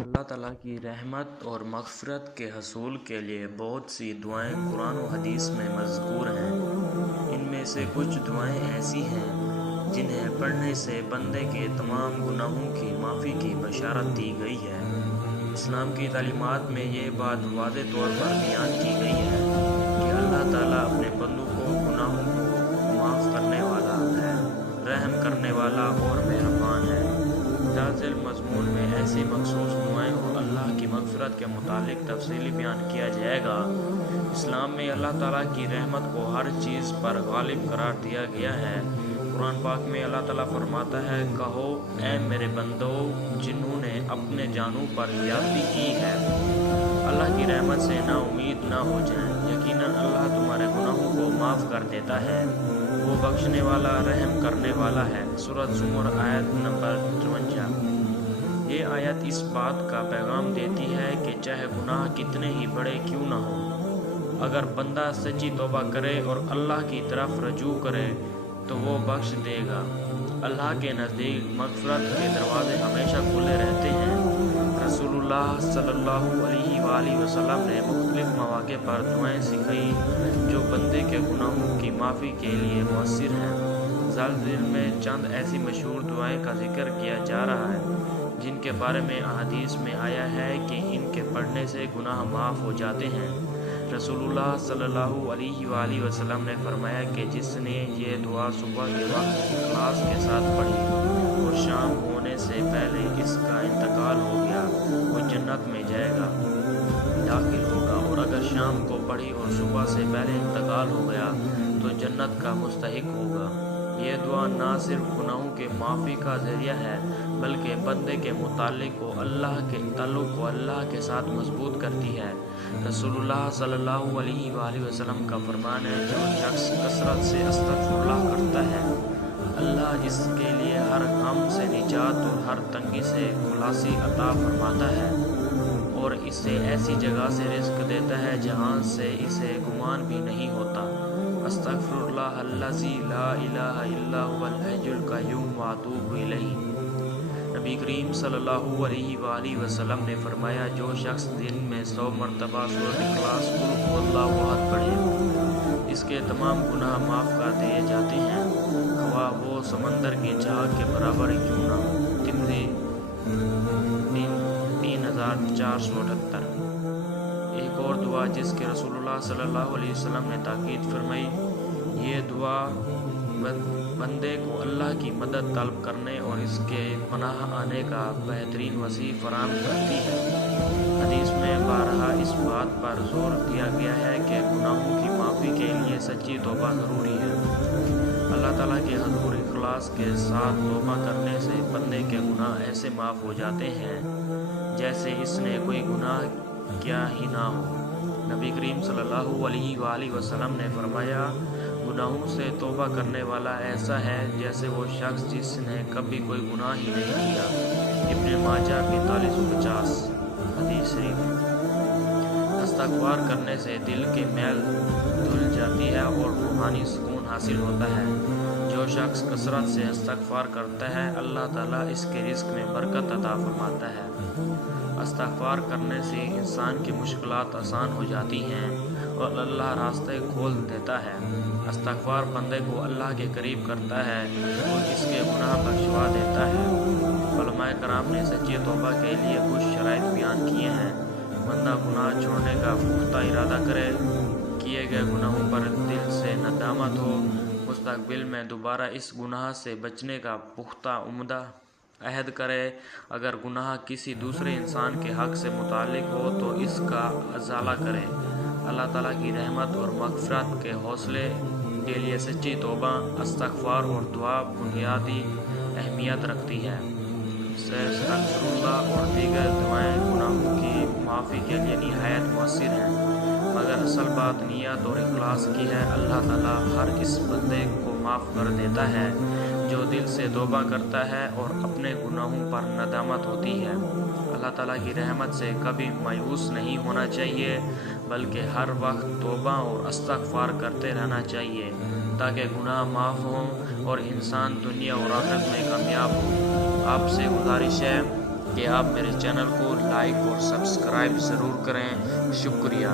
اللہ تعالیٰ کی رحمت اور مغفرت کے حصول کے لیے بہت سی دعائیں قرآن و حدیث میں مذکور ہیں۔ ان میں سے کچھ دعائیں ایسی ہیں جنہیں پڑھنے سے بندے کے تمام گناہوں کی معافی کی بشارت دی گئی ہے۔ اسلام کی تعلیمات میں یہ بات واضح طور پر بیان کی گئی ہے کہ اللہ تعالیٰ اپنے بندوں کو گناہوں کو معاف کرنے والا ہے، رحم کرنے والا اور مہربان ہے۔ نازل مضمون میں ایسی مخصوص دعائیں اور اللہ کی مغفرت کے متعلق تفصیلی بیان کیا جائے گا۔ اسلام میں اللہ تعالیٰ کی رحمت کو ہر چیز پر غالب قرار دیا گیا ہے۔ قرآن پاک میں اللہ تعالیٰ فرماتا ہے، کہو اے میرے بندو جنہوں نے اپنے جانوں پر زیادتی کی ہے، اللہ کی رحمت سے نا امید نہ ہو جائیں، یقیناً اللہ تمہارے گناہوں کو معاف کر دیتا ہے، وہ بخشنے والا رحم کرنے والا ہے۔ سورۃ زمر آیت نمبر 53۔ یہ آیت اس بات کا پیغام دیتی ہے کہ چاہے گناہ کتنے ہی بڑے کیوں نہ ہوں، اگر بندہ سچی توبہ کرے اور اللہ کی طرف رجوع کرے تو وہ بخش دے گا۔ اللہ کے نزدیک مغفرت کے دروازے ہمیشہ کھلے رہتے ہیں۔ رسول اللہ صلی اللہ علیہ وآلہ وسلم نے مختلف مواقع پر دعائیں سکھائی جو بندے کے گناہوں کی معافی کے لیے مؤثر ہیں۔ ذیل میں چند ایسی مشہور دعائیں کا ذکر کیا جا رہا ہے جن کے بارے میں احادیث میں آیا ہے کہ ان کے پڑھنے سے گناہ معاف ہو جاتے ہیں۔ رسول اللہ صلی اللہ علیہ وآلہ وسلم نے فرمایا کہ جس نے یہ دعا صبح کے وقت اخلاص کے ساتھ پڑھی اور شام ہونے سے پہلے اس کا انتقال ہو گیا، وہ جنت میں جائے گا، داخل ہوگا، اور اگر شام کو پڑھی اور صبح سے پہلے انتقال ہو گیا تو جنت کا مستحق ہوگا۔ یہ دعا نہ صرف گناہوں کے معافی کا ذریعہ ہے بلکہ بندے کے تعلق کو اللہ کے ساتھ مضبوط کرتی ہے۔ رسول اللہ صلی اللہ علیہ وآلہ وسلم کا فرمان ہے، جو شخص کثرت سے استغفر اللہ کرتا ہے، اللہ اس کے لیے ہر غم سے نجات اور ہر تنگی سے خلاصی عطا فرماتا ہے اور اسے ایسی جگہ سے رزق دیتا ہے جہاں سے اسے گمان بھی نہیں ہوتا۔ استغفر اللہ الذی لا الہ الا هو الحی القیوم واتوب الیہ۔ نبی کریم صلی اللہ علیہ وآلہ وسلم نے فرمایا، جو شخص دن میں 100 مرتبہ سورۃ اخلاص قل هو اللہ احد پڑھے، اس کے تمام گناہ معاف کر دیے جاتے ہیں، خواہ وہ سمندر کی جھاگ کے برابر کیوں نہ ہو۔ ترمذی 3478۔ ایک اور دعا جس کے رسول اللہ صلی اللہ علیہ وسلم نے تاکید فرمائی، یہ دعا بندے کو اللہ کی مدد طلب کرنے اور اس کے پناہ آنے کا بہترین وسیلہ فراہم کرتی ہے۔ حدیث میں بارہا اس بات پر زور دیا گیا ہے کہ گناہوں کی معافی کے لیے سچی توبہ ضروری ہے۔ اللہ تعالیٰ کے حضور اخلاص کے ساتھ توبہ کرنے سے بندے کے گناہ ایسے معاف ہو جاتے ہیں جیسے اس نے کوئی گناہ کیا ہی نہ ہو۔ نبی کریم صلی اللہ علیہ وآلہ وسلم نے فرمایا، گناہوں سے توبہ کرنے والا ایسا ہے جیسے وہ شخص جس نے کبھی کوئی گناہ ہی نہیں کیا۔ ابن ماجہ 4550۔ حدیث شریف۔ استغفار کرنے سے دل کی میل دھل جاتی ہے اور روحانی سکون حاصل ہوتا ہے۔ جو شخص کثرت سے استغفار کرتا ہے، اللہ تعالیٰ اس کے رزق میں برکت عطا فرماتا ہے۔ استغفار کرنے سے انسان کی مشکلات آسان ہو جاتی ہیں اور اللہ راستے کھول دیتا ہے۔ استغفار بندے کو اللہ کے قریب کرتا ہے اور اس کے گناہ بخشوا دیتا ہے۔ علماء کرام نے سچی توبہ کے لیے کچھ شرائط بیان کیے ہیں۔ بندہ گناہ چھوڑنے کا پختہ ارادہ کرے، کیے گئے گناہوں پر دل سے ندامت ہو، مستقبل میں دوبارہ اس گناہ سے بچنے کا پختہ عہد کرے، اگر گناہ کسی دوسرے انسان کے حق سے متعلق ہو تو اس کا ازالہ کرے۔ اللہ تعالیٰ کی رحمت اور مغفرت کے حوصلے کے لیے سچی توبہ، استغفار اور دعا بنیادی اہمیت رکھتی ہے۔ استغفر اللہ اور دیگر دعائیں گناہوں کی معافی کے لیے نہایت مؤثر ہیں، مگر اصل بات نیت اور اخلاص کی ہے۔ اللہ تعالیٰ ہر اس بندے کو معاف کر دیتا ہے جو دل سے توبہ کرتا ہے اور اپنے گناہوں پر ندامت ہوتی ہے۔ اللہ تعالیٰ کی رحمت سے کبھی مایوس نہیں ہونا چاہیے بلکہ ہر وقت توبہ اور استغفار کرتے رہنا چاہیے تاکہ گناہ معاف ہوں اور انسان دنیا اور آخرت میں کامیاب ہو۔ آپ سے گزارش ہے کہ آپ میرے چینل کو لائک اور سبسکرائب ضرور کریں۔ شکریہ۔